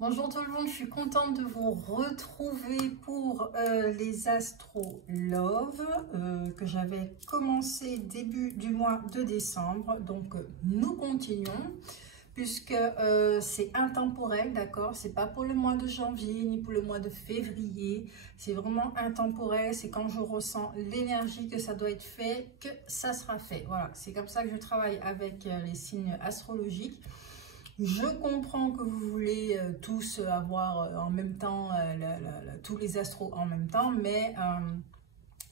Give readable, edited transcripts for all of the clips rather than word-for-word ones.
Bonjour tout le monde, je suis contente de vous retrouver pour les Astro Love que j'avais commencé début du mois de décembre. Donc nous continuons puisque c'est intemporel, d'accord? C'est pas pour le mois de janvier ni pour le mois de février. C'est vraiment intemporel. C'est quand je ressens l'énergie que ça doit être fait que ça sera fait. Voilà, c'est comme ça que je travaille avec les signes astrologiques. Je comprends que vous voulez tous avoir en même temps, tous les astros en même temps, mais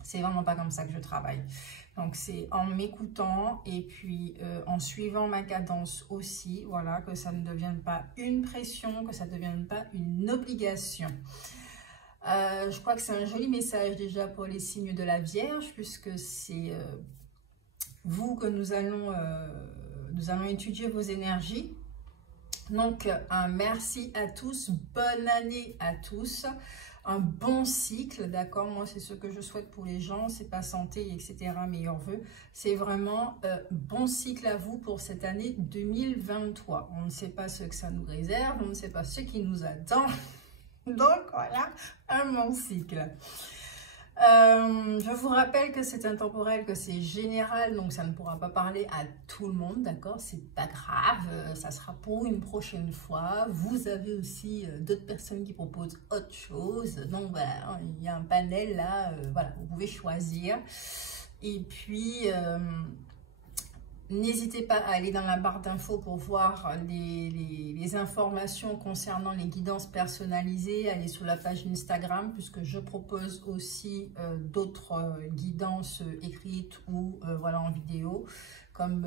c'est vraiment pas comme ça que je travaille. Donc c'est en m'écoutant et puis en suivant ma cadence aussi, voilà, que ça ne devienne pas une pression, que ça ne devienne pas une obligation. Je crois que c'est un joli message déjà pour les signes de la Vierge, puisque c'est vous que nous allons étudier vos énergies. Donc, un merci à tous, bonne année à tous, un bon cycle, d'accord? Moi, c'est ce que je souhaite pour les gens, c'est pas santé, etc., meilleurs vœux. C'est vraiment bon cycle à vous pour cette année 2023. On ne sait pas ce que ça nous réserve, on ne sait pas ce qui nous attend. Donc, voilà, un bon cycle. Je vous rappelle que c'est intemporel, que c'est général, donc ça ne pourra pas parler à tout le monde, d'accord? C'est pas grave, ça sera pour une prochaine fois. Vous avez aussi d'autres personnes qui proposent autre chose, donc voilà, il y a un panel là, voilà, vous pouvez choisir. Et puis, n'hésitez pas à aller dans la barre d'infos pour voir les informations concernant les guidances personnalisées. Allez sur la page Instagram puisque je propose aussi d'autres guidances écrites ou voilà, en vidéo, comme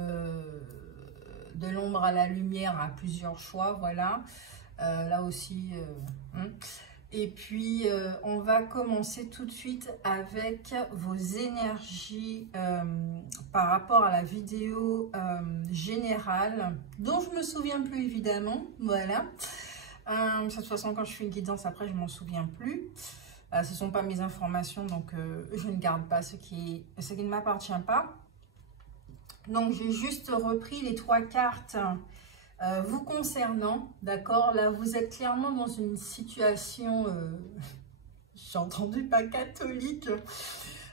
de l'ombre à la lumière à plusieurs choix. Voilà, là aussi. Et puis, on va commencer tout de suite avec vos énergies par rapport à la vidéo générale, dont je me souviens plus évidemment, voilà. De toute façon, quand je fais une guidance, après, je m'en souviens plus. Ce ne sont pas mes informations, donc je ne garde pas ce qui ne m'appartient pas. Donc, j'ai juste repris les 3 cartes vous concernant, d'accord? Là, vous êtes clairement dans une situation, j'ai entendu pas catholique,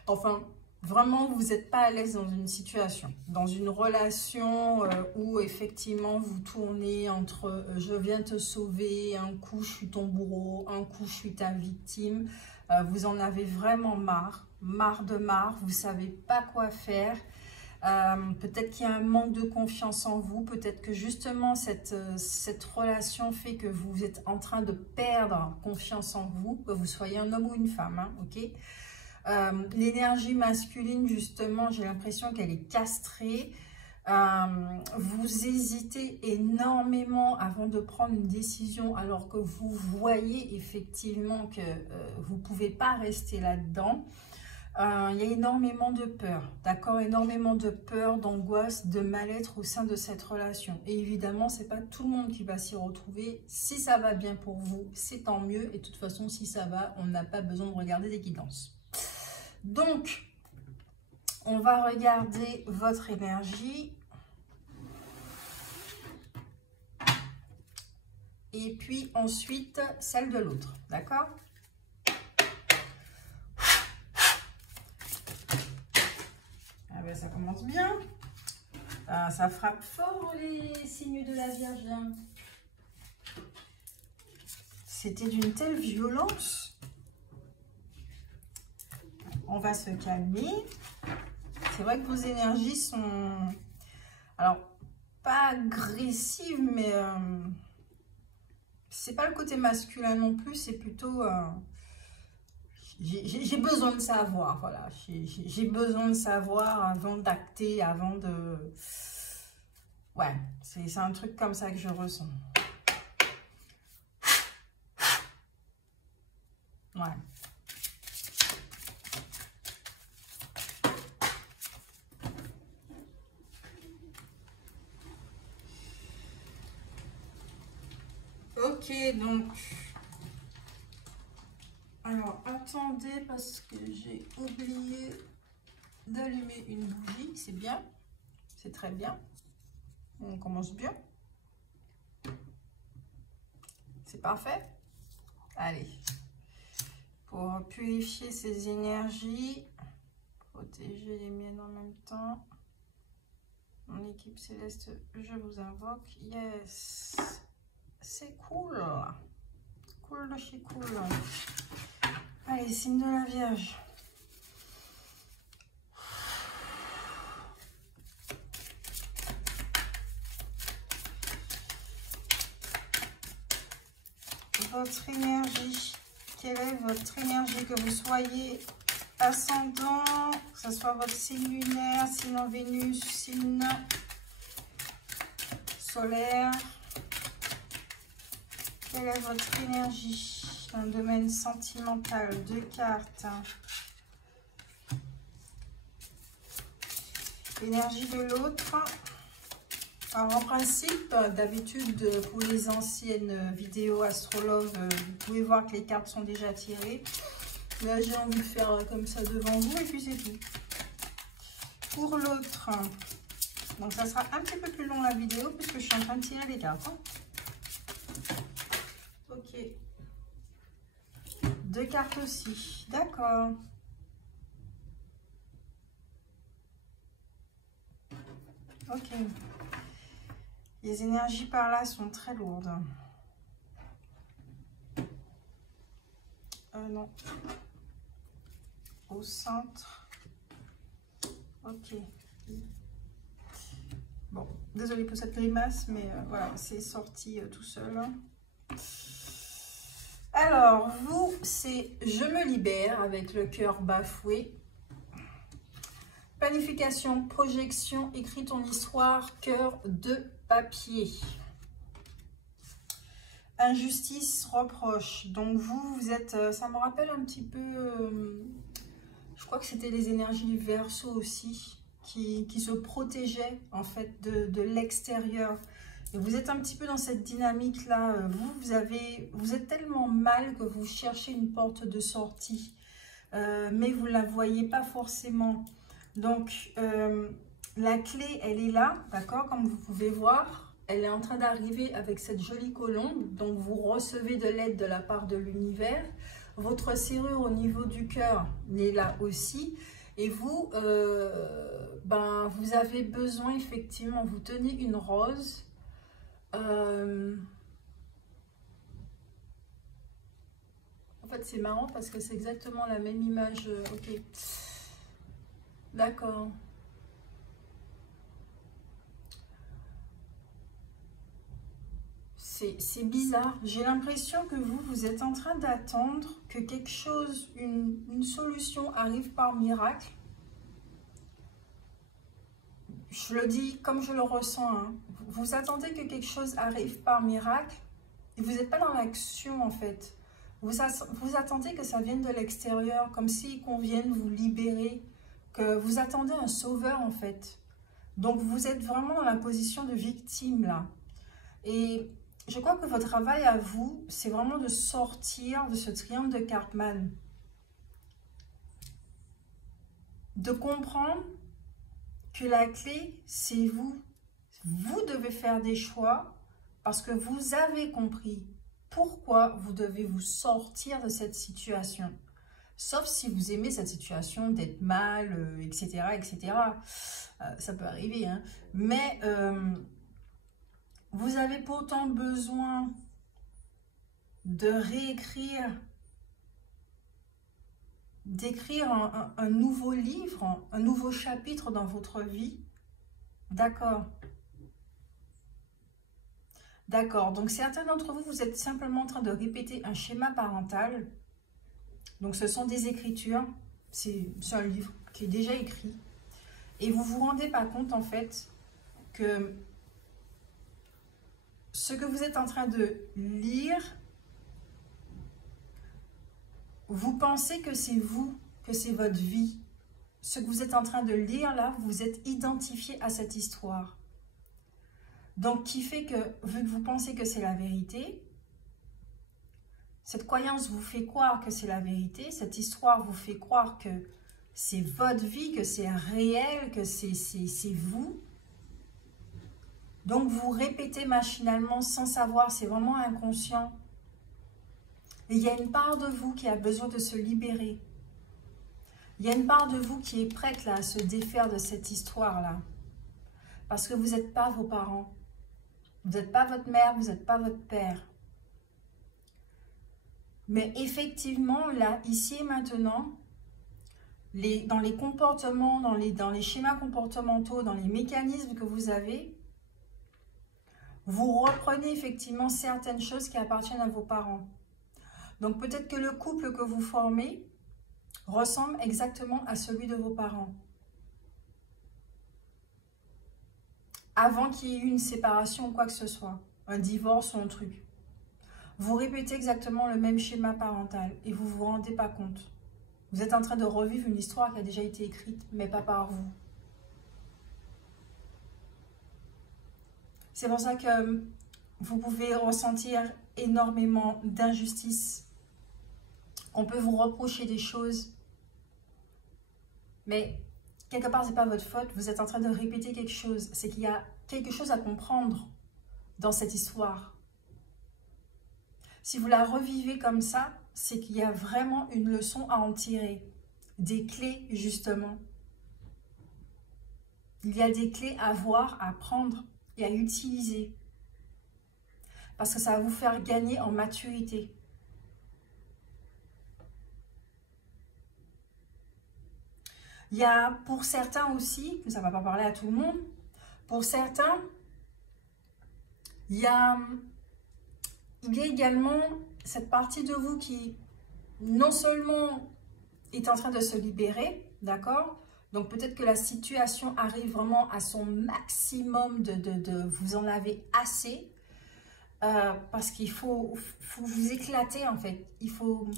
enfin, vraiment, vous n'êtes pas à l'aise dans une situation, dans une relation où effectivement, vous tournez entre je viens te sauver, un coup, je suis ton bourreau, un coup, je suis ta victime. Vous en avez vraiment marre de marre, vous ne savez pas quoi faire. Peut-être qu'il y a un manque de confiance en vous, peut-être que justement cette relation fait que vous êtes en train de perdre confiance en vous, que vous soyez un homme ou une femme, hein, ok? L'énergie masculine, justement, j'ai l'impression qu'elle est castrée. Vous hésitez énormément avant de prendre une décision alors que vous voyez effectivement que vous ne pouvez pas rester là-dedans. Il y a énormément de peur, d'accord? Énormément de peur, d'angoisse, de mal-être au sein de cette relation. Et évidemment, ce n'est pas tout le monde qui va s'y retrouver. Si ça va bien pour vous, c'est tant mieux. Et de toute façon, si ça va, on n'a pas besoin de regarder des guidances. Donc, on va regarder votre énergie. Et puis ensuite, celle de l'autre, d'accord? Ça commence bien. Ça frappe fort les signes de la Vierge. C'était d'une telle violence. On va se calmer. C'est vrai que vos énergies sont, alors, pas agressives, mais c'est pas le côté masculin non plus. C'est plutôt... j'ai besoin de savoir, voilà. J'ai besoin de savoir avant d'acter, avant de... Ouais, c'est un truc comme ça que je ressens. Ouais. Ok, donc... Alors, attendez, parce que j'ai oublié d'allumer une bougie. C'est bien. C'est très bien. On commence bien. C'est parfait? Allez. Pour purifier ces énergies, protéger les miennes en même temps. Mon équipe céleste, je vous invoque. Yes. C'est cool. Cool de chez cool. Allez, signe de la Vierge. Votre énergie. Quelle est votre énergie, que vous soyez ascendant, que ce soit votre signe lunaire, signe en Vénus, signe solaire. Quelle est votre énergie dans le domaine sentimental? 2 cartes. L'énergie de l'autre. Alors en principe, d'habitude, pour les anciennes vidéos astrologues, vous pouvez voir que les cartes sont déjà tirées. Là, j'ai envie de faire comme ça devant vous et puis c'est tout. Pour l'autre, donc ça sera un petit peu plus long la vidéo puisque je suis en train de tirer les cartes. Ok. 2 cartes aussi, d'accord. Ok. Les énergies par là sont très lourdes. Non. Au centre. Ok. Bon, désolée pour cette grimace, mais voilà, c'est sorti tout seul. Alors, vous, c'est « Je me libère » avec le cœur bafoué. Planification, projection, écris ton histoire, cœur de papier. Injustice, reproche. Donc vous êtes, ça me rappelle un petit peu, je crois que c'était les énergies du Verseau aussi, qui se protégeaient en fait de l'extérieur. Et vous êtes un petit peu dans cette dynamique-là. Vous êtes tellement mal que vous cherchez une porte de sortie, mais vous ne la voyez pas forcément. Donc, la clé, elle est là, d'accord? Comme vous pouvez voir, elle est en train d'arriver avec cette jolie colombe. Donc, vous recevez de l'aide de la part de l'univers. Votre serrure au niveau du cœur est là aussi. Et vous, vous avez besoin, effectivement, vous tenez une rose. En fait, c'est marrant parce que c'est exactement la même image. Ok. D'accord. C'est bizarre. J'ai l'impression que vous êtes en train d'attendre que quelque chose, une solution arrive par miracle. Je le dis comme je le ressens. Hein. Vous attendez que quelque chose arrive par miracle et vous n'êtes pas dans l'action en fait. Vous attendez que ça vienne de l'extérieur, comme si qu'on vienne vous libérer, que vous attendez un sauveur en fait. Donc vous êtes vraiment dans la position de victime là. Et je crois que votre travail à vous, c'est vraiment de sortir de ce triangle de Karpman. De comprendre que la clé, c'est vous. Vous devez faire des choix parce que vous avez compris pourquoi vous devez vous sortir de cette situation. Sauf si vous aimez cette situation d'être mal, etc., etc. Ça peut arriver, hein. Mais vous avez pourtant besoin de réécrire, d'écrire un nouveau livre, un nouveau chapitre dans votre vie. D'accord. D'accord. Donc, certains d'entre vous, vous êtes simplement en train de répéter un schéma parental. Donc, ce sont des écritures. C'est un livre qui est déjà écrit. Et vous vous rendez pas compte, en fait, que ce que vous êtes en train de lire, vous pensez que c'est vous, que c'est votre vie. Ce que vous êtes en train de lire, là, vous êtes identifié à cette histoire. Donc, qui fait que, vu que vous pensez que c'est la vérité, cette croyance vous fait croire que c'est la vérité, cette histoire vous fait croire que c'est votre vie, que c'est réel, que c'est vous. Donc, vous répétez machinalement sans savoir, c'est vraiment inconscient. Et il y a une part de vous qui a besoin de se libérer. Il y a une part de vous qui est prête là, à se défaire de cette histoire-là. Parce que vous n'êtes pas vos parents. Vous n'êtes pas votre mère, vous n'êtes pas votre père. Mais effectivement, là, ici et maintenant, dans les comportements, dans les schémas comportementaux, dans les mécanismes que vous avez, vous reprenez effectivement certaines choses qui appartiennent à vos parents. Donc peut-être que le couple que vous formez ressemble exactement à celui de vos parents. Avant qu'il y ait eu une séparation ou quoi que ce soit, un divorce ou un truc. Vous répétez exactement le même schéma parental et vous ne vous rendez pas compte. Vous êtes en train de revivre une histoire qui a déjà été écrite, mais pas par vous. C'est pour ça que vous pouvez ressentir énormément d'injustice. On peut vous reprocher des choses, mais quelque part, ce n'est pas votre faute. Vous êtes en train de répéter quelque chose. C'est qu'il y a quelque chose à comprendre dans cette histoire. Si vous la revivez comme ça, c'est qu'il y a vraiment une leçon à en tirer. Des clés, justement. Il y a des clés à voir, à prendre et à utiliser. Parce que ça va vous faire gagner en maturité. Il y a pour certains aussi, ça ne va pas parler à tout le monde, pour certains, il y a également cette partie de vous qui non seulement est en train de se libérer, d'accord? Donc peut-être que la situation arrive vraiment à son maximum de vous en avez assez, parce qu'il faut vous éclater en fait. Il faut,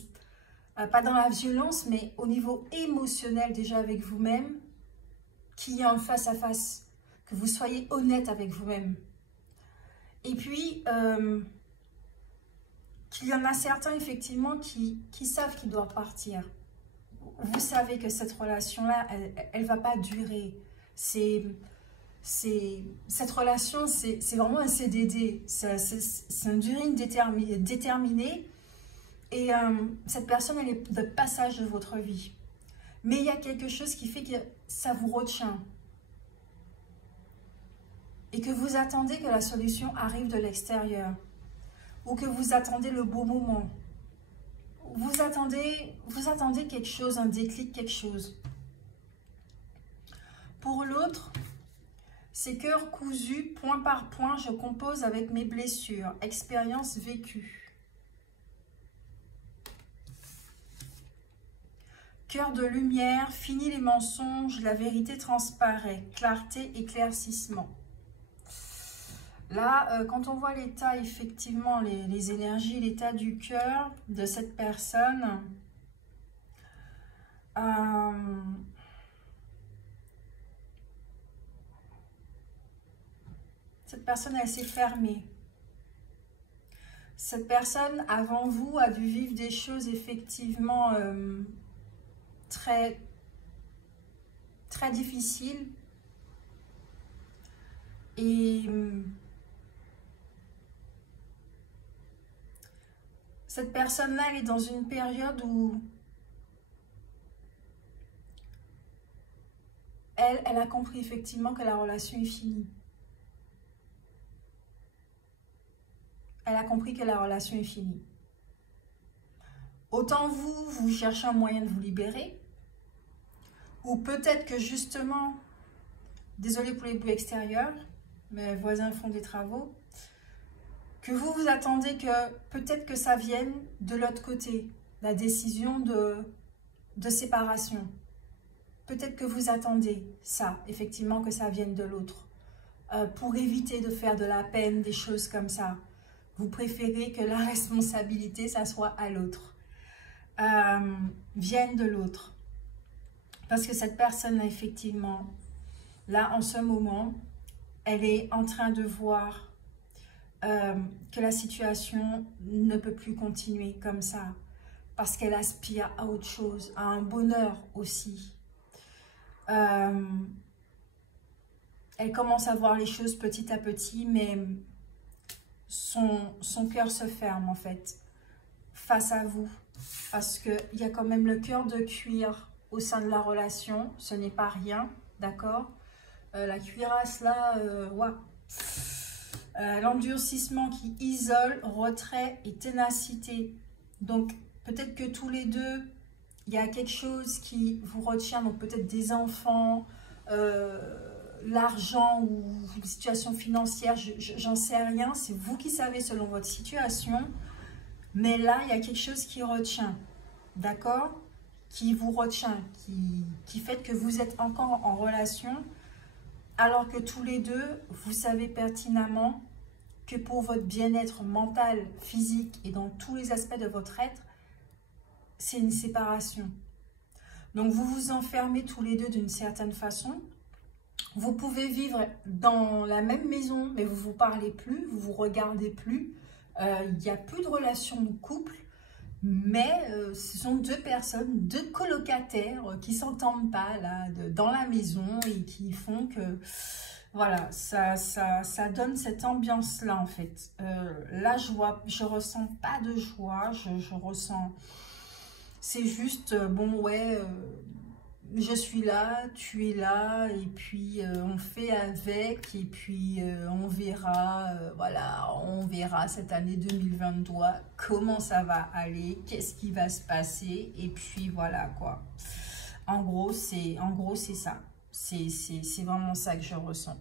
pas dans la violence, mais au niveau émotionnel déjà avec vous-même, qu'il y ait un face-à-face, que vous soyez honnête avec vous-même. Et puis, qu'il y en a certains effectivement qui savent qu'ils doivent partir. Vous savez que cette relation-là, elle ne va pas durer. Cette relation, c'est vraiment un CDD. C'est une durée déterminée. Et cette personne, elle est de passage de votre vie. Mais il y a quelque chose qui fait que ça vous retient. Et que vous attendez que la solution arrive de l'extérieur. Ou que vous attendez le beau moment. Vous attendez quelque chose, un déclic, quelque chose. Pour l'autre, c'est cœur cousu, point par point, je compose avec mes blessures, expérience vécue. Cœur de lumière, fini les mensonges, la vérité transparaît, clarté, éclaircissement. Là, quand on voit l'état, effectivement, les énergies, l'état du cœur de cette personne, elle s'est fermée. Cette personne, avant vous, a dû vivre des choses, effectivement, très, très difficiles. Et cette personne-là, elle est dans une période où elle a compris effectivement que la relation est finie. Elle a compris que la relation est finie. Autant vous cherchez un moyen de vous libérer, ou peut-être que justement, désolé pour les bruits extérieurs, mes voisins font des travaux, que vous attendez que peut-être que ça vienne de l'autre côté, la décision de séparation. Peut-être que vous attendez ça, effectivement, que ça vienne de l'autre. Pour éviter de faire de la peine, des choses comme ça. Vous préférez que la responsabilité, ça soit à l'autre. Vienne de l'autre. Parce que cette personne-là, effectivement, là, en ce moment, elle est en train de voir que la situation ne peut plus continuer comme ça. Parce qu'elle aspire à autre chose, à un bonheur aussi. Elle commence à voir les choses petit à petit, mais son cœur se ferme en fait face à vous. Parce qu'il y a quand même le cœur de cuir au sein de la relation. Ce n'est pas rien, d'accord? La cuirasse là, ouais. L'endurcissement qui isole, retrait et ténacité. Donc, peut-être que tous les deux, il y a quelque chose qui vous retient. Donc, peut-être des enfants, l'argent ou une situation financière, j'en sais rien. C'est vous qui savez selon votre situation. Mais là, il y a quelque chose qui retient. D'accord? Qui vous retient, qui fait que vous êtes encore en relation, alors que tous les deux, vous savez pertinemment que pour votre bien-être mental, physique et dans tous les aspects de votre être, c'est une séparation. Donc, vous vous enfermez tous les deux d'une certaine façon. Vous pouvez vivre dans la même maison, mais vous ne vous parlez plus, vous ne vous regardez plus. Il n'y a plus de relation de couple. Mais ce sont deux personnes, deux colocataires qui ne s'entendent pas là, dans la maison et qui font que, voilà, ça donne cette ambiance-là en fait. Là, je ressens pas de joie, je ressens, c'est juste, bon ouais, je suis là, tu es là, et puis on fait avec, et puis on verra, voilà, on verra cette année 2023, comment ça va aller, qu'est-ce qui va se passer, et puis voilà quoi. En gros, c'est ça. C'est vraiment ça que je ressens.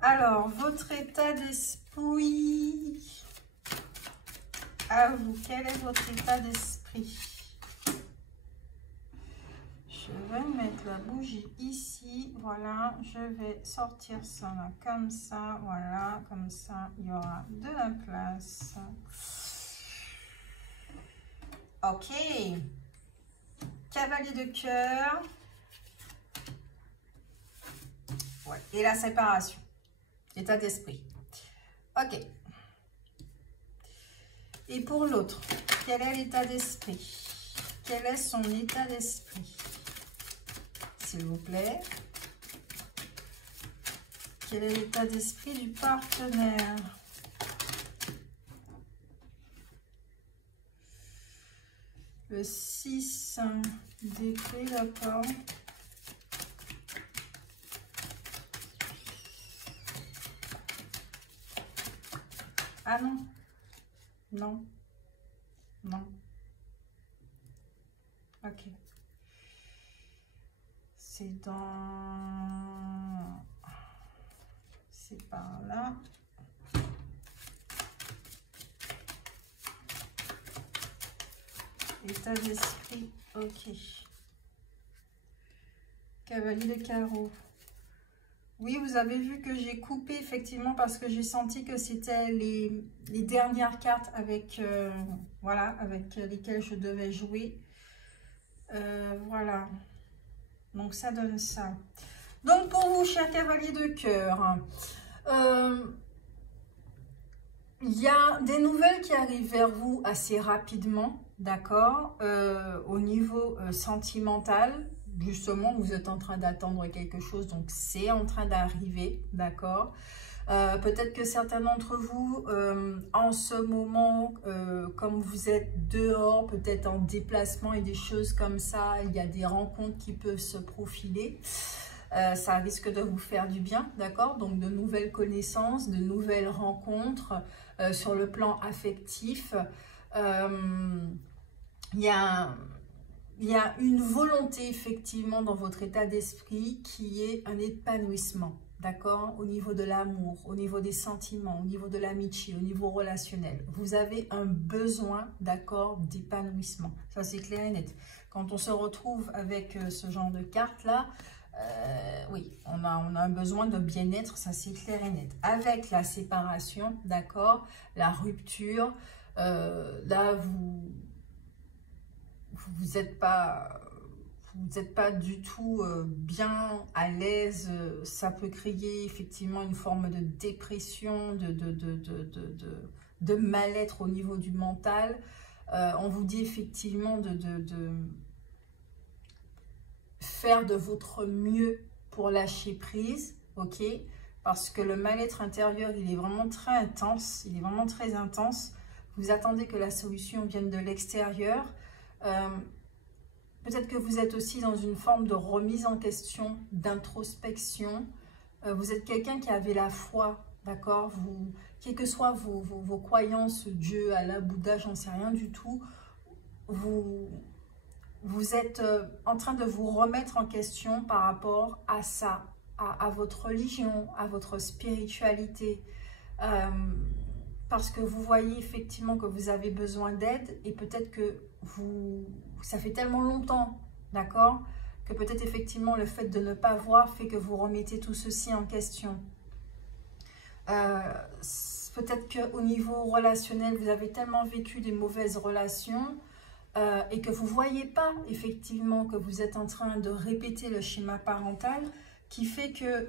Alors, votre état d'esprit, à vous, quel est votre état d'esprit? Je vais mettre la bougie ici, voilà, je vais sortir ça là, comme ça, voilà, comme ça, il y aura de la place. Ok, cavalier de cœur, ouais. Et la séparation. État d'esprit. Ok. Et pour l'autre, quel est l'état d'esprit? Quel est son état d'esprit? S'il vous plaît. Quel est l'état d'esprit du partenaire? Le 6 d'épée, d'accord. Ah non, non, non. Ok. C'est dans... C'est par là. État d'esprit, ok. Cavalier de carreau. Oui, vous avez vu que j'ai coupé effectivement parce que j'ai senti que c'était les dernières cartes avec, voilà, avec lesquelles je devais jouer. Voilà. Donc, ça donne ça. Donc, pour vous, chers cavaliers de cœur, il y a des nouvelles qui arrivent vers vous assez rapidement, d'accord, au niveau sentimental. Justement, vous êtes en train d'attendre quelque chose, donc c'est en train d'arriver, d'accord. Peut-être que certains d'entre vous, en ce moment, comme vous êtes dehors, peut-être en déplacement et des choses comme ça, il y a des rencontres qui peuvent se profiler. Ça risque de vous faire du bien, d'accord. Donc, de nouvelles connaissances, de nouvelles rencontres sur le plan affectif. Il y a une volonté effectivement dans votre état d'esprit qui est un épanouissement, d'accord, au niveau de l'amour, au niveau des sentiments, au niveau de l'amitié, au niveau relationnel. Vous avez un besoin, d'accord, d'épanouissement. Ça, c'est clair et net. Quand on se retrouve avec ce genre de cartes-là, oui, on a un besoin de bien-être, ça c'est clair et net. Avec la séparation, d'accord, la rupture, là, vous n'êtes pas du tout bien à l'aise. Ça peut créer effectivement une forme de dépression, de mal-être au niveau du mental. On vous dit effectivement faire de votre mieux pour lâcher prise, ok? Parce que le mal-être intérieur, il est vraiment très intense, il est vraiment très intense. Vous attendez que la solution vienne de l'extérieur. Peut-être que vous êtes aussi dans une forme de remise en question, d'introspection. Vous êtes quelqu'un qui avait la foi, d'accord? Quelles que soient vos croyances, Dieu, Allah, Bouddha, j'en sais rien du tout, vous êtes en train de vous remettre en question par rapport à ça, à votre religion, à votre spiritualité. Parce que vous voyez effectivement que vous avez besoin d'aide et peut-être que ça fait tellement longtemps, d'accord, que peut-être effectivement le fait de ne pas voir fait que vous remettez tout ceci en question. Peut-être qu'au niveau relationnel, vous avez tellement vécu des mauvaises relations et que vous ne voyez pas effectivement que vous êtes en train de répéter le schéma parental qui fait que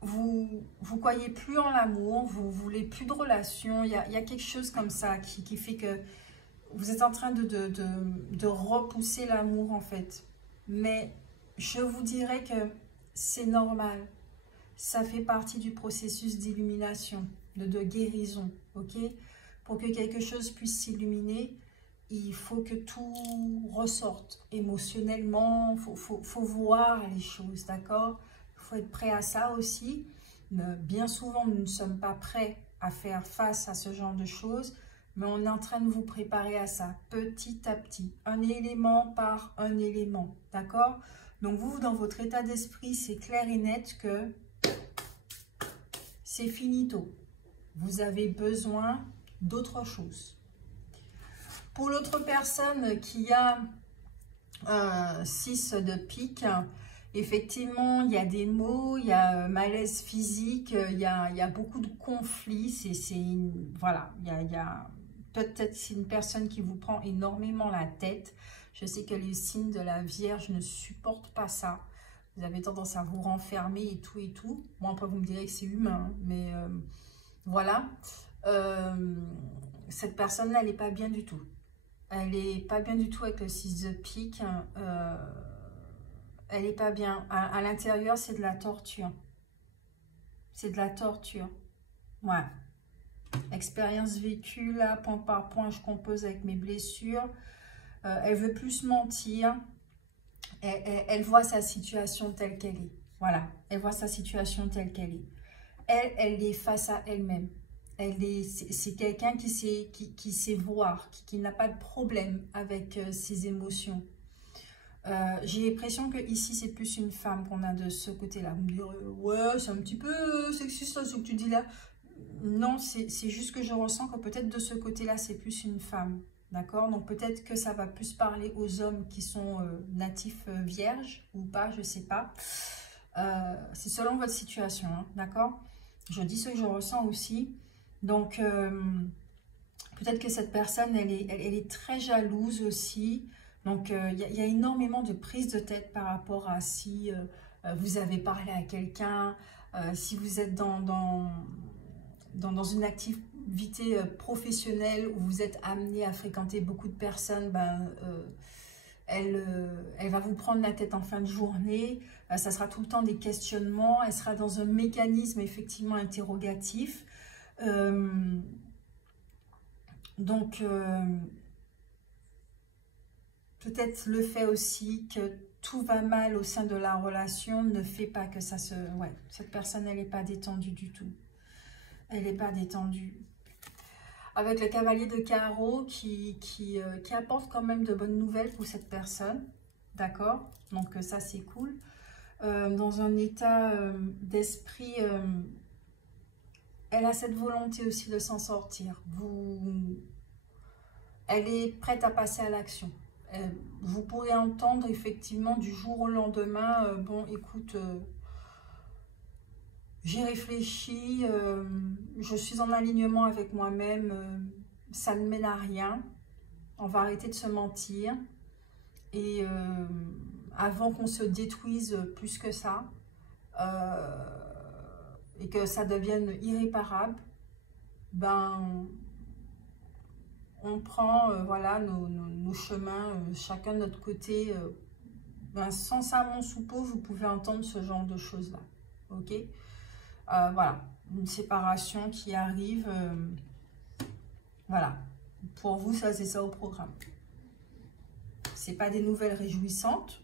vous ne croyez plus en l'amour, vous ne voulez plus de relation, il y a quelque chose comme ça qui fait que vous êtes en train de repousser l'amour en fait. Mais je vous dirais que c'est normal, ça fait partie du processus d'illumination, de guérison, ok? Pour que quelque chose puisse s'illuminer, il faut que tout ressorte émotionnellement, faut voir les choses, d'accord? Il faut être prêt à ça aussi. Bien souvent, nous ne sommes pas prêts à faire face à ce genre de choses, mais on est en train de vous préparer à ça, petit à petit, un élément par un élément, d'accord? Donc vous, dans votre état d'esprit, c'est clair et net que c'est finito. Vous avez besoin d'autre chose. Pour l'autre personne qui a 6 de pique, effectivement, il y a des maux, il y a malaise physique, il y a beaucoup de conflits. Voilà, peut-être c'est une personne qui vous prend énormément la tête. Je sais que les signes de la Vierge ne supportent pas ça. Vous avez tendance à vous renfermer et tout et tout. Bon, après, vous me direz que c'est humain, hein, mais voilà. Cette personne-là, elle n'est pas bien du tout. Elle n'est pas bien du tout avec le 6 de pique. Elle n'est pas bien. À l'intérieur, c'est de la torture. C'est de la torture. Ouais. Expérience vécue, là, point par point, je compose avec mes blessures. Elle veut plus se mentir. Elle voit sa situation telle qu'elle est. Voilà. Elle voit sa situation telle qu'elle est. Elle est face à elle-même. C'est quelqu'un qui sait voir, qui n'a pas de problème avec ses émotions. J'ai l'impression que ici c'est plus une femme qu'on a de ce côté-là. Vous me direz, ouais, c'est un petit peu sexiste ce que tu dis là. Non, c'est juste que je ressens que peut-être de ce côté-là c'est plus une femme. D'accord? Donc peut-être que ça va plus parler aux hommes qui sont natifs vierges ou pas, je sais pas. C'est selon votre situation, hein, d'accord? Je dis ce que je ressens aussi. Donc, peut-être que cette personne, elle est très jalouse aussi. Donc, il y a énormément de prise de tête par rapport à si vous avez parlé à quelqu'un, si vous êtes dans une activité professionnelle où vous êtes amené à fréquenter beaucoup de personnes, ben, elle va vous prendre la tête en fin de journée. Ça sera tout le temps des questionnements. Elle sera dans un mécanisme effectivement interrogatif. Donc, peut-être le fait aussi que tout va mal au sein de la relation ne fait pas que ça se... Ouais, cette personne, elle n'est pas détendue du tout. Elle n'est pas détendue. Avec le cavalier de carreau qui apporte quand même de bonnes nouvelles pour cette personne. D'accord? Donc, ça, c'est cool. Dans un état d'esprit... elle a cette volonté aussi de s'en sortir. Elle est prête à passer à l'action. Vous pourrez entendre effectivement du jour au lendemain, bon écoute, j'ai réfléchi, je suis en alignement avec moi-même, ça ne mène à rien, on va arrêter de se mentir. Et avant qu'on se détruise plus que ça, et que ça devienne irréparable, ben, on prend voilà, nos chemins, chacun de notre côté. Ben, sans ça, mon soupeau, vous pouvez entendre ce genre de choses-là. Ok, voilà, une séparation qui arrive. Voilà, pour vous, ça, c'est ça au programme. C'est pas des nouvelles réjouissantes.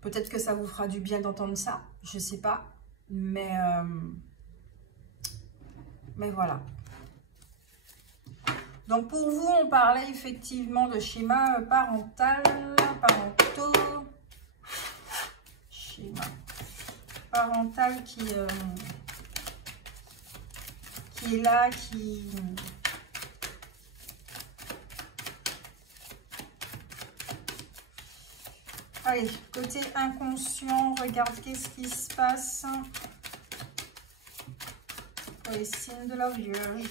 Peut-être que ça vous fera du bien d'entendre ça, je sais pas. Mais voilà. Donc pour vous, on parlait effectivement de schéma parental, parentaux, schéma parental qui est là, qui... Allez, côté inconscient, regarde qu'est-ce qui se passe pour les signes de la Vierge.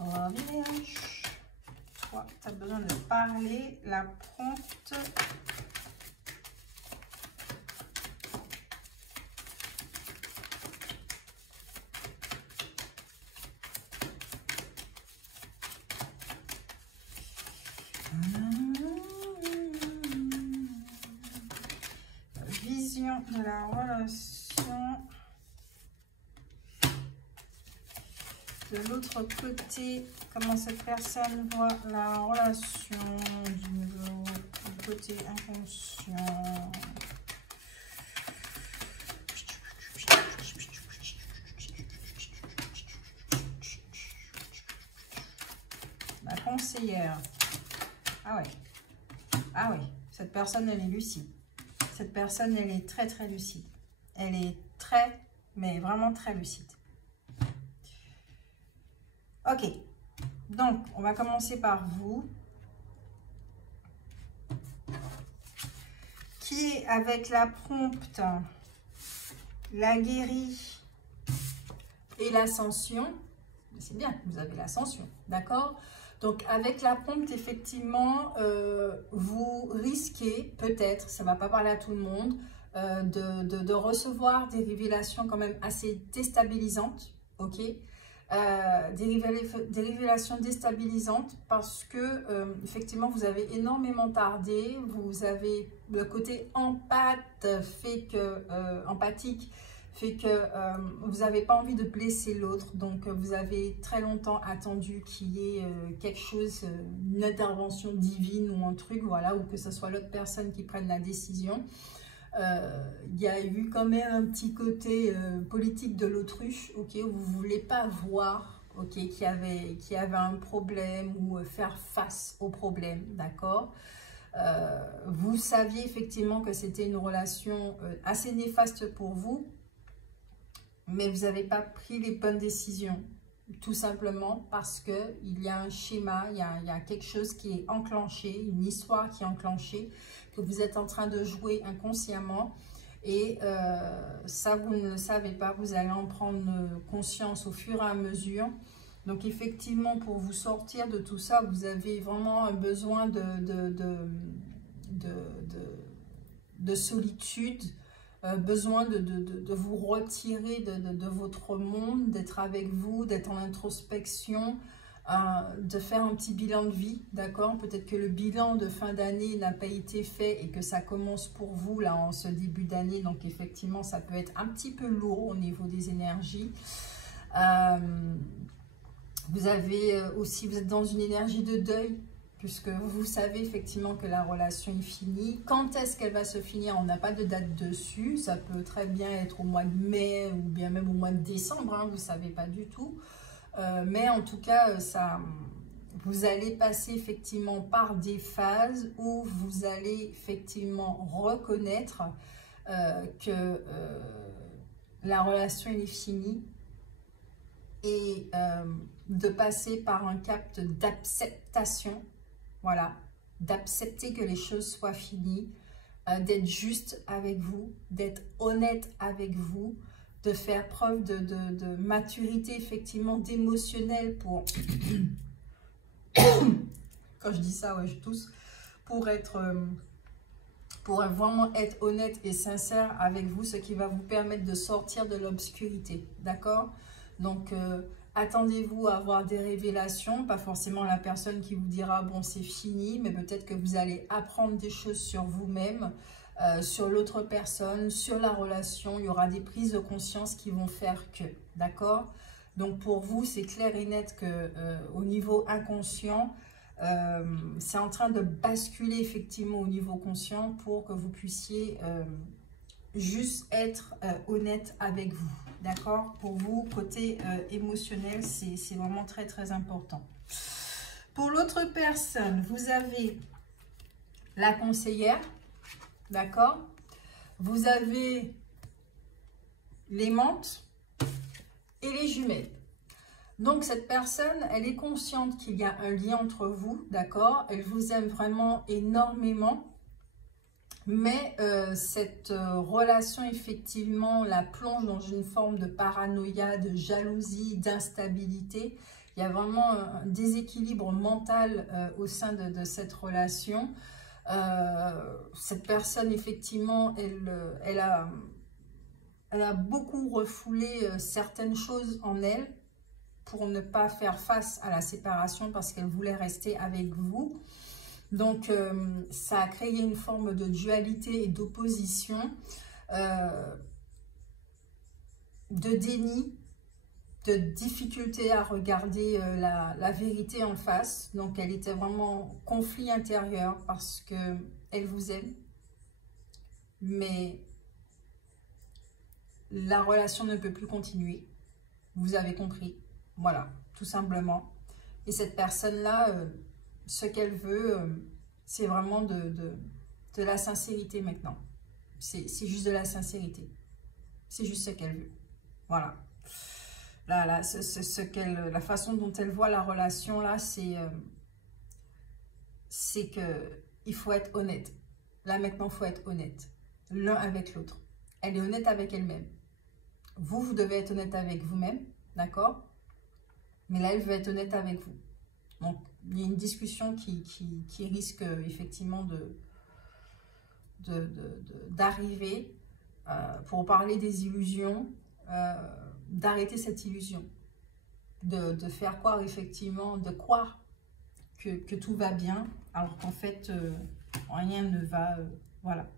La Vierge, toi, tu as besoin de parler, la prompte. Vision de la relation. De l'autre côté, comment cette personne voit la relation du côté inconscient. La conseillère. Ah ouais. Ah ouais. Cette personne, elle est lucide. Cette personne, elle est très, très lucide. Elle est très, mais vraiment très lucide. Ok. Donc, on va commencer par vous. Qui est avec la prompte, la guérie et l'ascension. C'est bien, vous avez l'ascension, d'accord? Donc, avec la prompte, effectivement, vous risquez, peut-être, ça ne va pas parler à tout le monde, de recevoir des révélations quand même assez déstabilisantes, ok? Des révélations déstabilisantes parce que, effectivement, vous avez énormément tardé, vous avez le côté empathique, fait que vous n'avez pas envie de blesser l'autre, donc vous avez très longtemps attendu qu'il y ait quelque chose, une intervention divine ou un truc, voilà, ou que ce soit l'autre personne qui prenne la décision. Il y a eu quand même un petit côté politique de l'autruche, ok, vous ne voulez pas voir, ok, qu'il y avait un problème ou faire face au problème, d'accord. Vous saviez effectivement que c'était une relation assez néfaste pour vous, mais vous n'avez pas pris les bonnes décisions, tout simplement parce qu'il y a un schéma, il y a quelque chose qui est enclenché, une histoire qui est enclenchée, que vous êtes en train de jouer inconsciemment. Et ça, vous ne le savez pas, vous allez en prendre conscience au fur et à mesure. Donc effectivement, pour vous sortir de tout ça, vous avez vraiment un besoin de solitude, besoin de vous retirer de votre monde, d'être avec vous, d'être en introspection, de faire un petit bilan de vie, d'accord? Peut-être que le bilan de fin d'année n'a pas été fait et que ça commence pour vous là en ce début d'année, donc effectivement ça peut être un petit peu lourd au niveau des énergies. Vous avez aussi, vous êtes dans une énergie de deuil, puisque vous savez effectivement que la relation est finie. Quand est-ce qu'elle va se finir? On n'a pas de date dessus. Ça peut très bien être au mois de mai ou bien même au mois de décembre, hein, vous ne savez pas du tout. Mais en tout cas, vous allez passer effectivement par des phases où vous allez effectivement reconnaître que la relation est finie et de passer par un cap d'acceptation. Voilà, d'accepter que les choses soient finies, d'être juste avec vous, d'être honnête avec vous, de faire preuve de maturité, effectivement, d'émotionnel pour... Quand je dis ça, ouais, je tousse. Pour vraiment être honnête et sincère avec vous, ce qui va vous permettre de sortir de l'obscurité, d'accord? Donc, attendez-vous à avoir des révélations, pas forcément la personne qui vous dira « bon, c'est fini », mais peut-être que vous allez apprendre des choses sur vous-même, sur l'autre personne, sur la relation. Il y aura des prises de conscience qui vont faire que, d'accord? Donc, pour vous, c'est clair et net que au niveau inconscient, c'est en train de basculer effectivement au niveau conscient pour que vous puissiez juste être honnête avec vous. D'accord? Pour vous, côté émotionnel, c'est vraiment très, très important. Pour l'autre personne, vous avez la conseillère. D'accord? Vous avez l'aimante et les jumelles. Donc, cette personne, elle est consciente qu'il y a un lien entre vous. D'accord? Elle vous aime vraiment énormément. Mais cette relation, effectivement, la plonge dans une forme de paranoïa, de jalousie, d'instabilité. Il y a vraiment un déséquilibre mental au sein de cette relation. Cette personne, effectivement, elle a beaucoup refoulé certaines choses en elle pour ne pas faire face à la séparation parce qu'elle voulait rester avec vous. Donc, ça a créé une forme de dualité et d'opposition, de déni, de difficulté à regarder la vérité en face. Donc, elle était vraiment en conflit intérieur parce qu'elle vous aime. Mais la relation ne peut plus continuer. Vous avez compris. Voilà, tout simplement. Et cette personne-là, ce qu'elle veut, c'est vraiment de la sincérité maintenant. C'est juste de la sincérité. C'est juste ce qu'elle veut. Voilà. Là, la façon dont elle voit la relation, là, c'est que il faut être honnête. Là, maintenant, il faut être honnête. L'un avec l'autre. Elle est honnête avec elle-même. Vous devez être honnête avec vous-même. D'accord? Mais là, elle veut être honnête avec vous. Donc, il y a une discussion qui risque effectivement d'arriver pour parler des illusions, d'arrêter cette illusion, de faire croire effectivement, de croire que tout va bien, alors qu'en fait, rien ne va, voilà.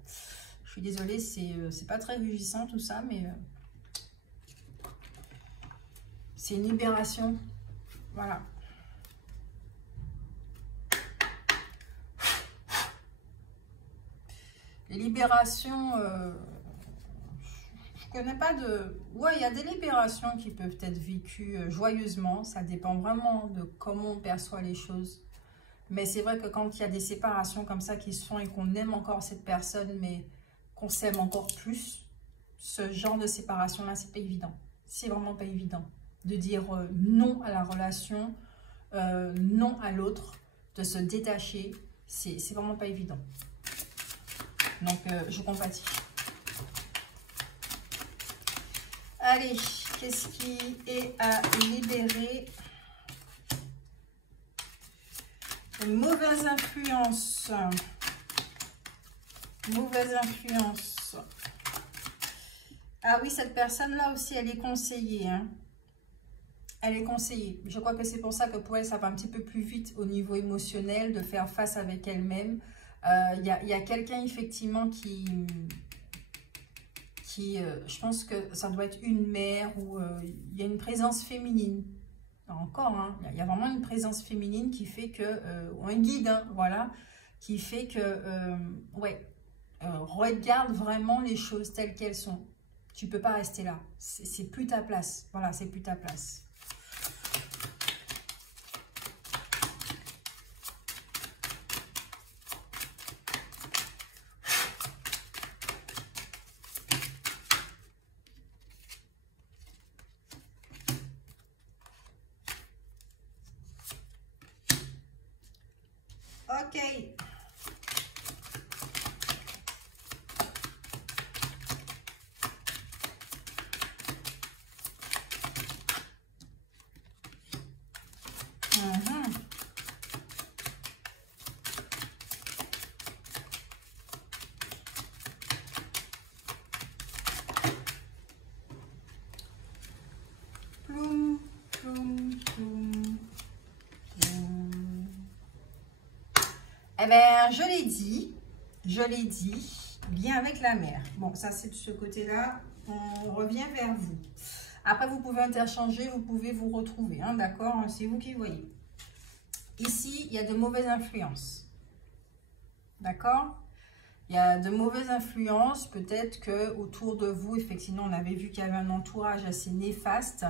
Je suis désolée, c'est pas très réjouissant tout ça, mais c'est une libération, voilà. Les libérations, je connais pas de... Ouais, il y a des libérations qui peuvent être vécues joyeusement. Ça dépend vraiment de comment on perçoit les choses. Mais c'est vrai que quand il y a des séparations comme ça qui se font et qu'on aime encore cette personne, mais qu'on s'aime encore plus, ce genre de séparation-là, c'est pas évident. C'est vraiment pas évident de dire non à la relation, non à l'autre, de se détacher. C'est vraiment pas évident. Donc, je compatis. Allez, qu'est-ce qui est à libérer? Une mauvaise influence. Mauvaise influence. Ah oui, cette personne-là aussi, elle est conseillée. Hein. Elle est conseillée. Je crois que c'est pour ça que pour elle, ça va un petit peu plus vite au niveau émotionnel, de faire face avec elle-même. Il y a quelqu'un effectivement qui je pense que ça doit être une mère ou il y a une présence féminine. Encore, hein, il y a vraiment une présence féminine qui fait que, ou un guide, hein, voilà, qui fait que, ouais, regarde vraiment les choses telles qu'elles sont. Tu peux pas rester là. C'est plus ta place. Voilà, c'est plus ta place. Ok. Eh bien, je l'ai dit, bien avec la mer. Bon, ça c'est de ce côté-là, on revient vers vous. Après, vous pouvez interchanger, vous pouvez vous retrouver, hein, d'accord? C'est vous qui voyez. Ici, il y a de mauvaises influences, d'accord? Il y a de mauvaises influences, peut-être que autour de vous, effectivement, on avait vu qu'il y avait un entourage assez néfaste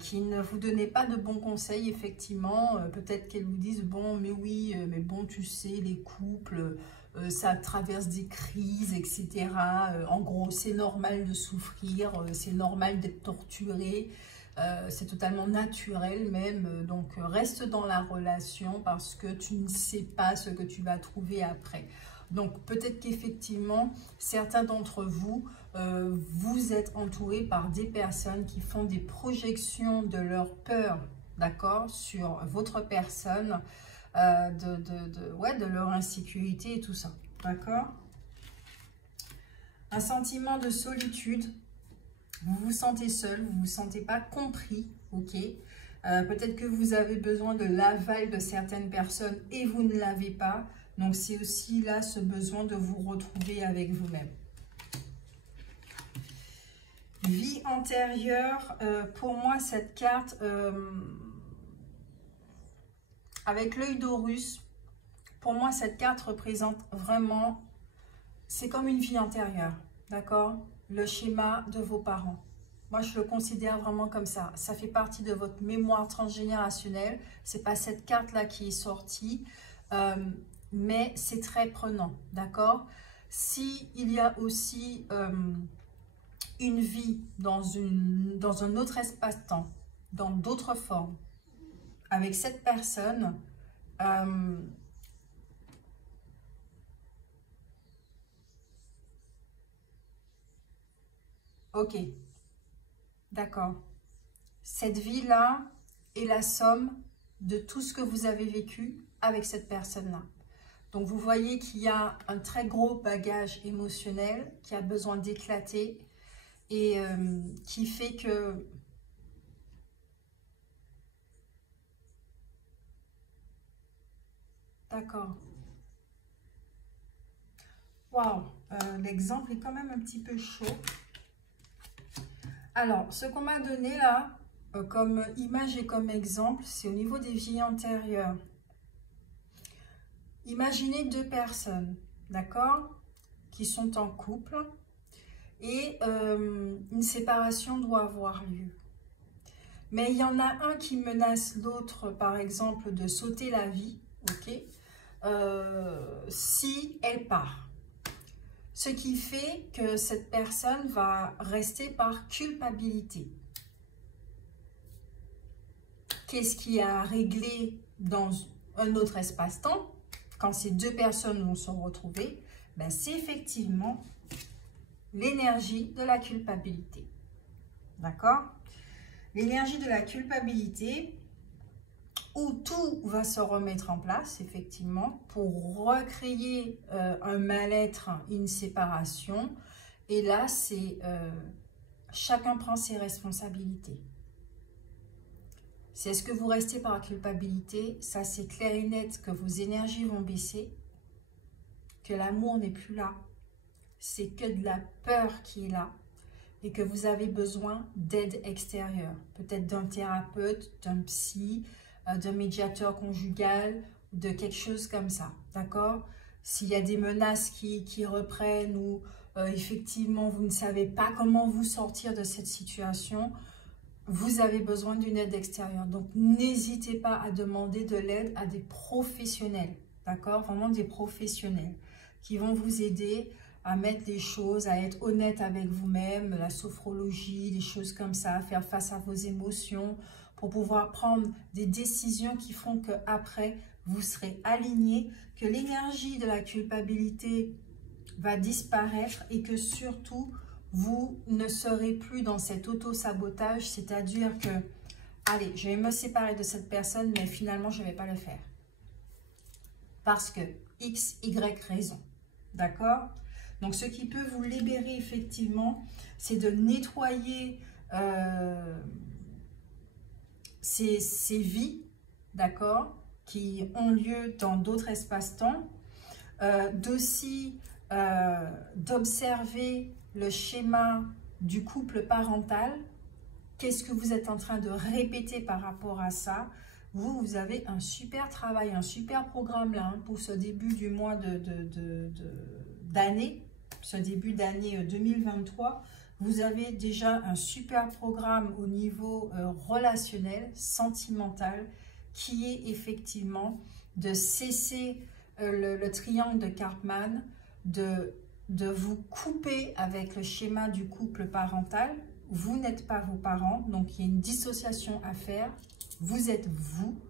qui ne vous donnait pas de bons conseils, effectivement. Peut-être qu'elles vous disent, bon, mais oui, mais bon, tu sais, les couples, ça traverse des crises, etc. En gros, c'est normal de souffrir, c'est normal d'être torturé. C'est totalement naturel même, donc reste dans la relation parce que tu ne sais pas ce que tu vas trouver après. Donc peut-être qu'effectivement, certains d'entre vous, vous êtes entourés par des personnes qui font des projections de leur peur, d'accord, sur votre personne, de leur insécurité et tout ça, d'accord. Un sentiment de solitude. Vous vous sentez seul, vous ne vous sentez pas compris, ok? Peut-être que vous avez besoin de l'aval de certaines personnes et vous ne l'avez pas. Donc, c'est aussi là ce besoin de vous retrouver avec vous-même. Vie antérieure, pour moi, cette carte, avec l'œil d'Horus, pour moi, cette carte représente vraiment, c'est comme une vie antérieure, d'accord? Le schéma de vos parents. Moi, je le considère vraiment comme ça. Ça fait partie de votre mémoire transgénérationnelle. C'est pas cette carte-là qui est sortie, mais c'est très prenant, d'accord? Si il y a aussi une vie dans un autre espace-temps, dans d'autres formes, avec cette personne, ok, d'accord. Cette vie-là est la somme de tout ce que vous avez vécu avec cette personne-là. Donc, vous voyez qu'il y a un très gros bagage émotionnel qui a besoin d'éclater et qui fait que... D'accord. Waouh, l'exemple est quand même un petit peu chaud. Alors, ce qu'on m'a donné là, comme image et comme exemple, c'est au niveau des vies antérieures. Imaginez deux personnes, d'accord, qui sont en couple et une séparation doit avoir lieu. Mais il y en a un qui menace l'autre, par exemple, de sauter la vie, ok, si elle part. Ce qui fait que cette personne va rester par culpabilité. Qu'est-ce qui a réglé dans un autre espace-temps, quand ces deux personnes vont se retrouver? Ben, c'est effectivement l'énergie de la culpabilité. D'accord? L'énergie de la culpabilité, où tout va se remettre en place, effectivement, pour recréer un mal-être, une séparation. Et là, c'est chacun prend ses responsabilités. C'est est-ce que vous restez par la culpabilité? Ça, c'est clair et net que vos énergies vont baisser, que l'amour n'est plus là. C'est que de la peur qui est là et que vous avez besoin d'aide extérieure. Peut-être d'un thérapeute, d'un psy, d'un médiateur conjugal, de quelque chose comme ça, d'accord? S'il y a des menaces qui reprennent ou effectivement vous ne savez pas comment vous sortir de cette situation, vous avez besoin d'une aide extérieure. Donc n'hésitez pas à demander de l'aide à des professionnels, d'accord? Vraiment des professionnels qui vont vous aider à mettre les choses, à être honnête avec vous-même, la sophrologie, des choses comme ça, à faire face à vos émotions, pour pouvoir prendre des décisions qui font qu'après, vous serez aligné, que l'énergie de la culpabilité va disparaître et que surtout, vous ne serez plus dans cet auto-sabotage, c'est-à-dire que, allez, je vais me séparer de cette personne, mais finalement, je ne vais pas le faire. Parce que X, Y raison, d'accord? Donc, ce qui peut vous libérer, effectivement, c'est de nettoyer ces vies, d'accord, qui ont lieu dans d'autres espaces-temps, d'observer le schéma du couple parental. Qu'est-ce que vous êtes en train de répéter par rapport à ça? Vous avez un super travail, un super programme là pour ce début du mois d'année, ce début d'année 2023. Vous avez déjà un super programme au niveau relationnel, sentimental, qui est effectivement de cesser le triangle de Karpman, de vous couper avec le schéma du couple parental. Vous n'êtes pas vos parents, donc il y a une dissociation à faire. Vous êtes vous,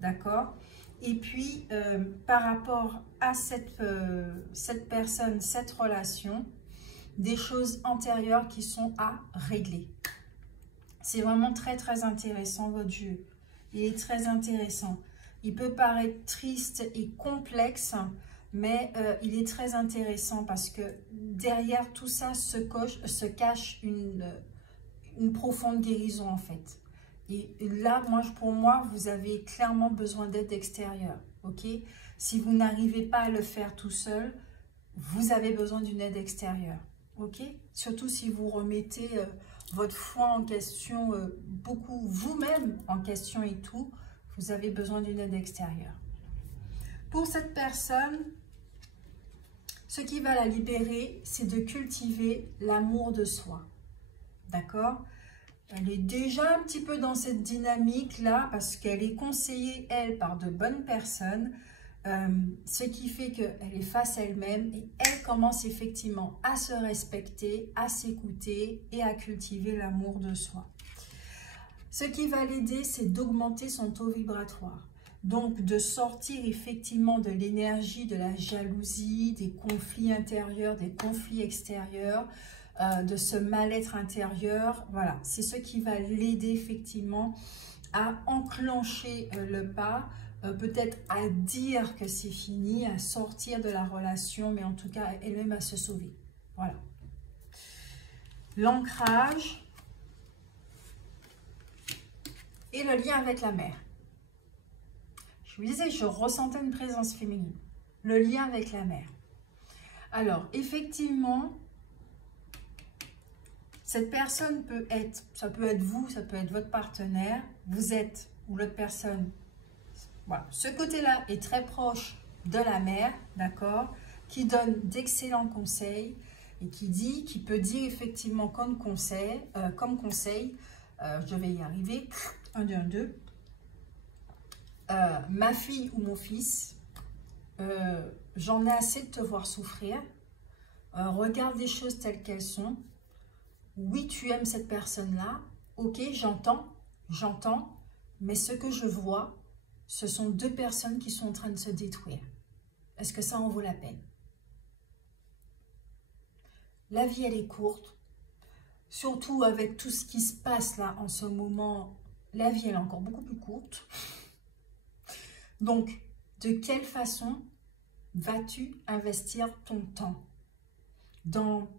d'accord? Et puis, par rapport à cette personne, cette relation, des choses antérieures qui sont à régler. C'est vraiment très, très intéressant, votre jeu. Il est très intéressant. Il peut paraître triste et complexe, mais il est très intéressant parce que derrière tout ça se cache une profonde guérison, en fait. Et là, pour moi, vous avez clairement besoin d'aide extérieure, ok? Si vous n'arrivez pas à le faire tout seul, vous avez besoin d'une aide extérieure, ok? Surtout si vous remettez votre foi en question, beaucoup vous-même en question et tout, vous avez besoin d'une aide extérieure. Pour cette personne, ce qui va la libérer, c'est de cultiver l'amour de soi, d'accord? Elle est déjà un petit peu dans cette dynamique-là parce qu'elle est conseillée, elle, par de bonnes personnes, ce qui fait qu'elle est face à elle-même et elle commence effectivement à se respecter, à s'écouter et à cultiver l'amour de soi. Ce qui va l'aider, c'est d'augmenter son taux vibratoire. Donc, de sortir effectivement de l'énergie, de la jalousie, des conflits intérieurs, des conflits extérieurs, de ce mal-être intérieur. Voilà, c'est ce qui va l'aider effectivement à enclencher le pas, peut-être à dire que c'est fini, à sortir de la relation, mais en tout cas elle-même à se sauver. Voilà. L'ancrage et le lien avec la mère. Je vous disais, je ressentais une présence féminine. Le lien avec la mère. Alors, effectivement, cette personne peut être, ça peut être vous, ça peut être votre partenaire, vous êtes, ou l'autre personne, voilà. Ce côté-là est très proche de la mère, d'accord, qui donne d'excellents conseils et qui peut dire effectivement comme conseil, je vais y arriver, 1, 2, 1, 2, ma fille ou mon fils, j'en ai assez de te voir souffrir, regarde les choses telles qu'elles sont. Oui, tu aimes cette personne-là, ok, j'entends, mais ce que je vois, ce sont deux personnes qui sont en train de se détruire. Est-ce que ça en vaut la peine? La vie, elle est courte, surtout avec tout ce qui se passe là en ce moment, la vie, elle est encore beaucoup plus courte. Donc, de quelle façon vas-tu investir ton temps dans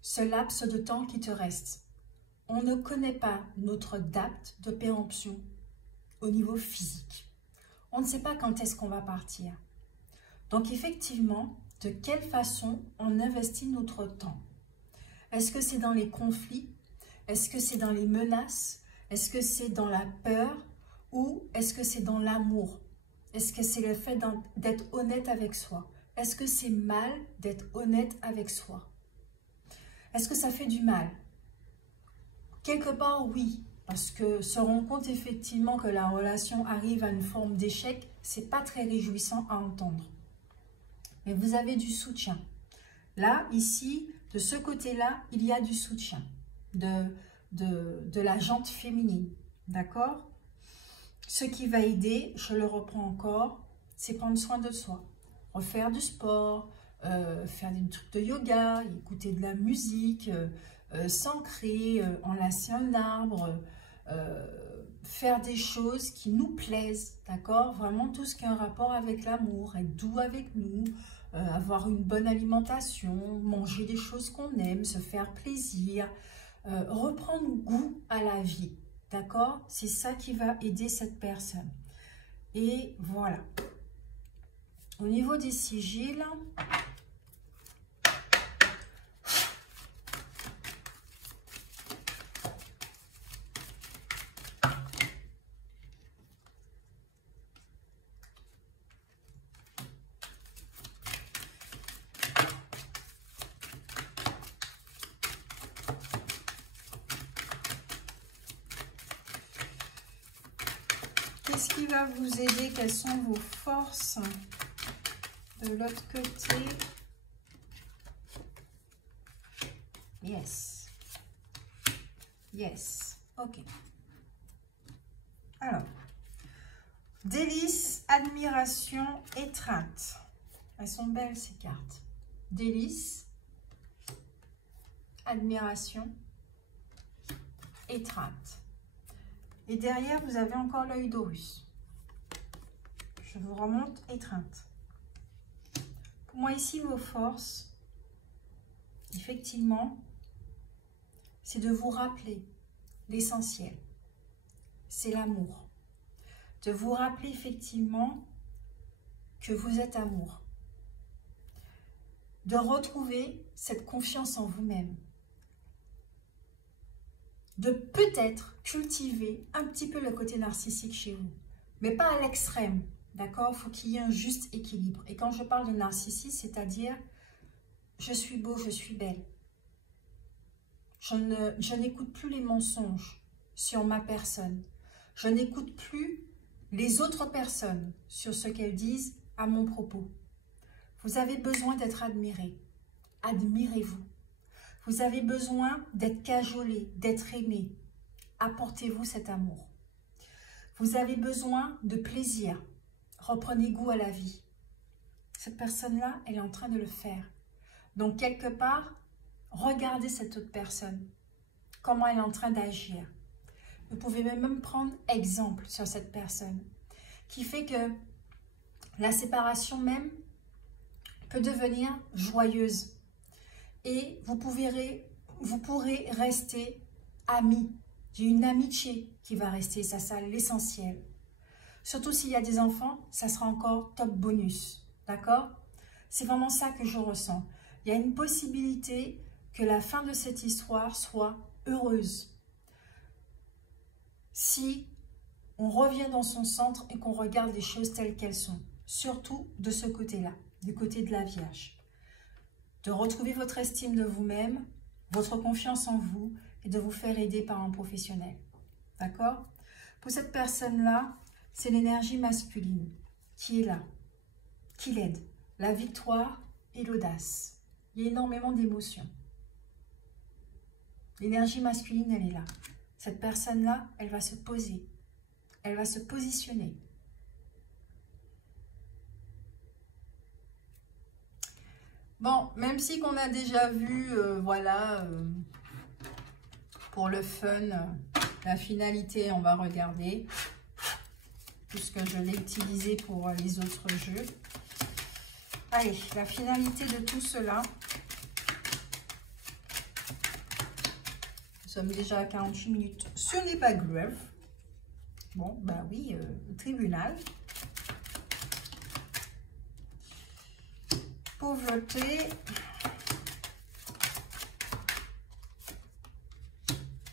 ce laps de temps qui te reste? On ne connaît pas notre date de péremption au niveau physique. On ne sait pas quand est-ce qu'on va partir. Donc effectivement, de quelle façon on investit notre temps? Est-ce que c'est dans les conflits? Est-ce que c'est dans les menaces? Est-ce que c'est dans la peur? Ou est-ce que c'est dans l'amour? Est-ce que c'est le fait d'être honnête avec soi? Est-ce que c'est mal d'être honnête avec soi? Est-ce que ça fait du mal? Quelque part, oui. Parce que se rendre compte effectivement que la relation arrive à une forme d'échec, c'est pas très réjouissant à entendre. Mais vous avez du soutien. Là, ici, de ce côté-là, il y a du soutien de la jante féminine. D'accord? Ce qui va aider, je le reprends encore, c'est prendre soin de soi. Refaire du sport, faire des trucs de yoga, écouter de la musique, s'ancrer, enlacer un arbre, faire des choses qui nous plaisent, d'accord? Vraiment tout ce qui a un rapport avec l'amour, être doux avec nous, avoir une bonne alimentation, manger des choses qu'on aime, se faire plaisir, reprendre goût à la vie, d'accord? C'est ça qui va aider cette personne. Et voilà. Au niveau des sigils, qu'est-ce qui va vous aider? Quelles sont vos forces? De l'autre côté, yes, yes, ok. Alors, délice, admiration, étreinte. Elles sont belles ces cartes. Délice, admiration, étreinte. Et derrière, vous avez encore l'œil d'Horus. Je vous remonte étreinte. Pour moi, ici, vos forces, effectivement, c'est de vous rappeler l'essentiel. C'est l'amour. De vous rappeler effectivement que vous êtes amour. De retrouver cette confiance en vous-même. De peut-être cultiver un petit peu le côté narcissique chez vous. Mais pas à l'extrême. D'accord? Il faut qu'il y ait un juste équilibre. Et quand je parle de narcissisme, c'est-à-dire, je suis beau, je suis belle. Je n'écoute plus les mensonges sur ma personne. Je n'écoute plus les autres personnes sur ce qu'elles disent à mon propos. Vous avez besoin d'être admiré. Admirez-vous. Vous avez besoin d'être cajolé, d'être aimé. Apportez-vous cet amour. Vous avez besoin de plaisir. Reprenez goût à la vie. Cette personne-là, elle est en train de le faire. Donc, quelque part, regardez cette autre personne. Comment elle est en train d'agir. Vous pouvez même prendre exemple sur cette personne. Qui fait que la séparation même peut devenir joyeuse. Et vous pourrez rester amis. J'ai une amitié qui va rester, ça c'est l'essentiel. Surtout s'il y a des enfants, ça sera encore top bonus. D'accord? C'est vraiment ça que je ressens. Il y a une possibilité que la fin de cette histoire soit heureuse. Si on revient dans son centre et qu'on regarde les choses telles qu'elles sont. Surtout de ce côté-là, du côté de la Vierge. De retrouver votre estime de vous-même, votre confiance en vous et de vous faire aider par un professionnel. D'accord? Pour cette personne-là, c'est l'énergie masculine qui est là, qui l'aide. La victoire et l'audace. Il y a énormément d'émotions. L'énergie masculine, elle est là. Cette personne-là, elle va se poser. Elle va se positionner. Bon, même si qu'on a déjà vu, voilà, pour le fun, la finalité, on va regarder. Puisque je l'ai utilisé pour les autres jeux. Allez, la finalité de tout cela. Nous sommes déjà à 48 minutes. Ce n'est pas grave. Bon, bah oui, tribunal. Pauvreté.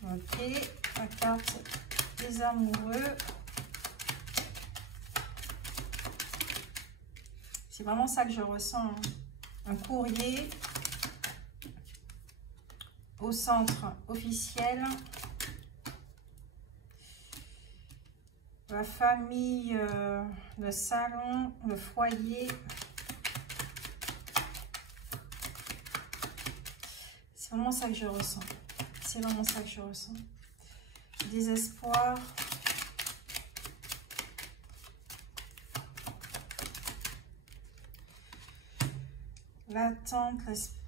Ok, la carte des amoureux. C'est vraiment ça que je ressens. Hein. Un courrier au centre officiel. La famille, le salon, le foyer. C'est vraiment ça que je ressens. C'est vraiment ça que je ressens. Désespoir. L'attente,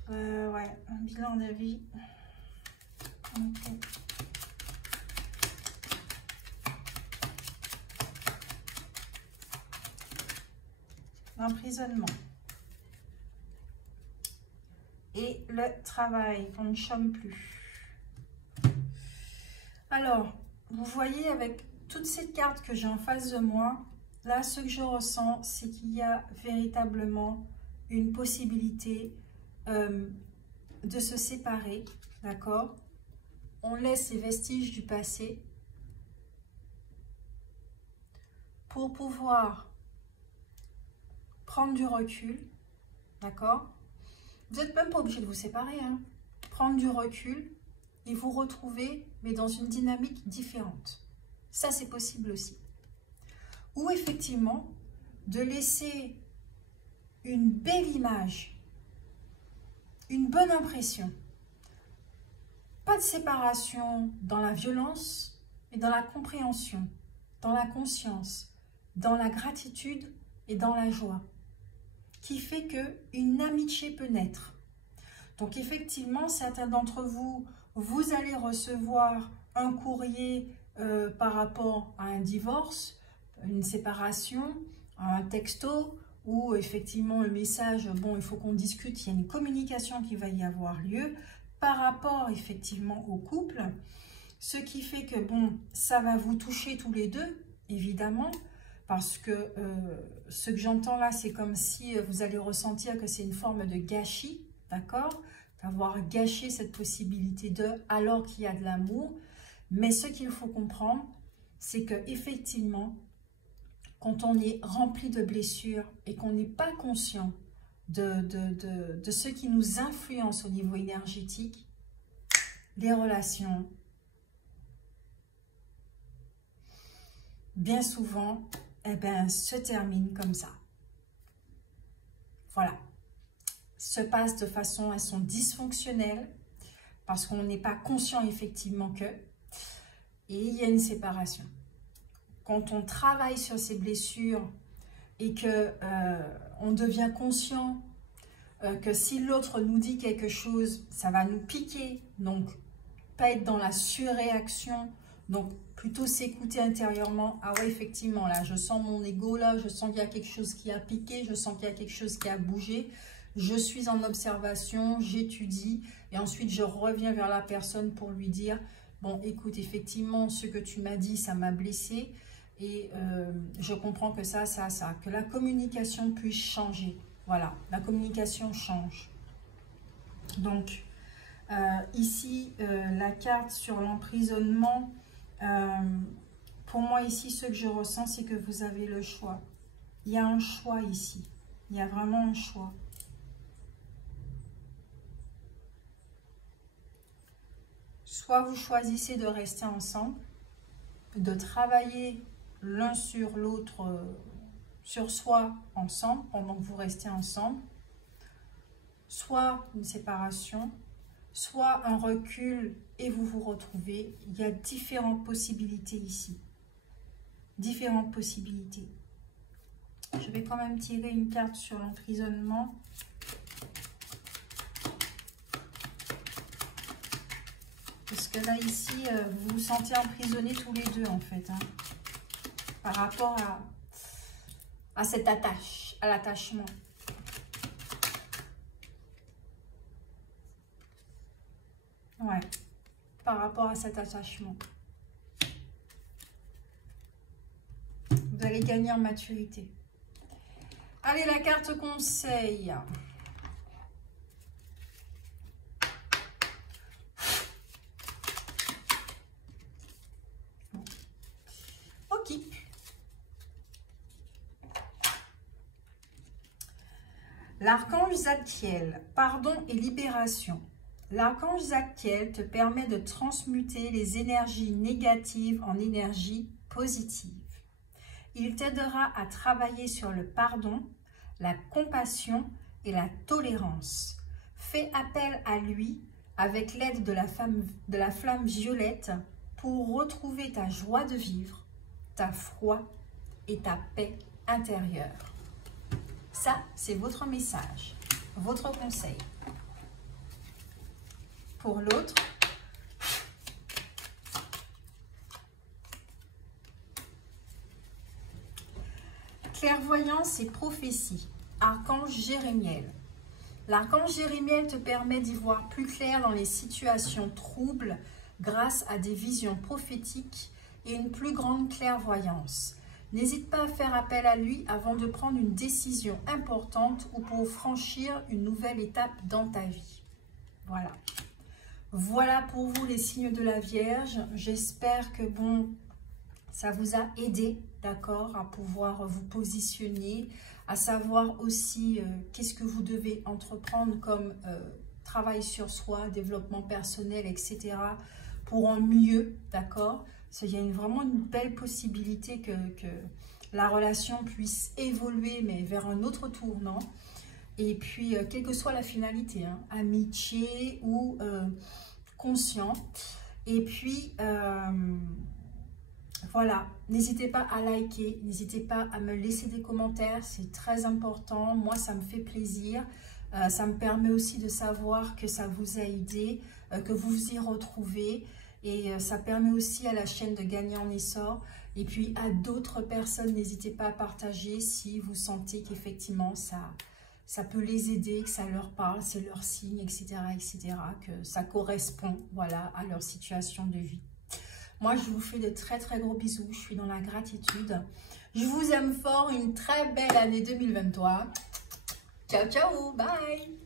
ouais, un bilan de vie. Okay. L'emprisonnement. Et le travail, on ne chôme plus. Alors, vous voyez avec toutes ces cartes que j'ai en face de moi, là, ce que je ressens, c'est qu'il y a véritablement une possibilité de se séparer, d'accord? On laisse les vestiges du passé pour pouvoir prendre du recul, d'accord? Vous n'êtes même pas obligé de vous séparer, hein? Prendre du recul et vous retrouver, mais dans une dynamique différente. Ça, c'est possible aussi. Ou effectivement, de laisser une belle image, une bonne impression. Pas de séparation dans la violence, mais dans la compréhension, dans la conscience, dans la gratitude et dans la joie, qui fait qu'une amitié peut naître. Donc effectivement, certains d'entre vous, vous allez recevoir un courrier par rapport à un divorce, une séparation, un texto, ou effectivement le message, bon, il faut qu'on discute, il y a une communication qui va y avoir lieu par rapport effectivement au couple, ce qui fait que, bon, ça va vous toucher tous les deux, évidemment, parce que ce que j'entends là, c'est comme si vous allez ressentir que c'est une forme de gâchis, d'accord? D'avoir gâché cette possibilité alors qu'il y a de l'amour. Mais ce qu'il faut comprendre, c'est que effectivement, quand on est rempli de blessures et qu'on n'est pas conscient de ce qui nous influence au niveau énergétique, les relations, bien souvent, eh ben, se terminent comme ça. Voilà. Se passent de façon, elles sont dysfonctionnelles parce qu'on n'est pas conscient effectivement que, et il y a une séparation. Quand on travaille sur ces blessures et que on devient conscient que si l'autre nous dit quelque chose, ça va nous piquer, donc pas être dans la surréaction, donc plutôt s'écouter intérieurement. Ah ouais, effectivement, là, je sens mon ego, là, je sens qu'il y a quelque chose qui a piqué, je sens qu'il y a quelque chose qui a bougé. Je suis en observation, j'étudie et ensuite je reviens vers la personne pour lui dire, bon, écoute, effectivement, ce que tu m'as dit, ça m'a blessé et je comprends que ça, que la communication puisse changer. Voilà, la communication change. Donc, ici, la carte sur l'emprisonnement, pour moi ici, ce que je ressens, c'est que vous avez le choix. Il y a un choix ici, il y a vraiment un choix. Soit vous choisissez de rester ensemble, de travailler l'un sur l'autre, sur soi ensemble, pendant que vous restez ensemble, soit une séparation, soit un recul et vous vous retrouvez. Il y a différentes possibilités ici. Différentes possibilités. Je vais quand même tirer une carte sur l'emprisonnement. Parce que là, ici, vous vous sentez emprisonnés tous les deux, en fait. Hein, par rapport à cette attache, à l'attachement. Ouais, par rapport à cet attachement. Vous allez gagner en maturité. Allez, la carte conseil. Ok. L'archange Zadkiel, pardon et libération. L'archange Zadkiel te permet de transmuter les énergies négatives en énergies positives. Il t'aidera à travailler sur le pardon, la compassion et la tolérance. Fais appel à lui avec l'aide de la flamme violette pour retrouver ta joie de vivre, ta foi et ta paix intérieure. Ça, c'est votre message, votre conseil. Pour l'autre, clairvoyance et prophétie, archange Jérémiel. L'archange Jérémiel te permet d'y voir plus clair dans les situations troubles grâce à des visions prophétiques et une plus grande clairvoyance. N'hésite pas à faire appel à lui avant de prendre une décision importante ou pour franchir une nouvelle étape dans ta vie. Voilà. Voilà pour vous les signes de la Vierge. J'espère que bon, ça vous a aidé, d'accord, à pouvoir vous positionner, à savoir aussi qu'est-ce que vous devez entreprendre comme travail sur soi, développement personnel, etc. pour en mieux, d'accord. Il y a vraiment une belle possibilité que la relation puisse évoluer, mais vers un autre tournant. Et puis, quelle que soit la finalité, hein, amitié ou conscient. Et puis, voilà, n'hésitez pas à liker, n'hésitez pas à me laisser des commentaires, c'est très important. Moi, ça me fait plaisir. Ça me permet aussi de savoir que ça vous a aidé, que vous vous y retrouvez. Et ça permet aussi à la chaîne de gagner en essor. Et puis à d'autres personnes, n'hésitez pas à partager si vous sentez qu'effectivement ça peut les aider, que ça leur parle, c'est leur signe, etc., etc., que ça correspond, voilà, à leur situation de vie. Moi, je vous fais de très très gros bisous, je suis dans la gratitude. Je vous aime fort, une très belle année 2023. Ciao, ciao, bye!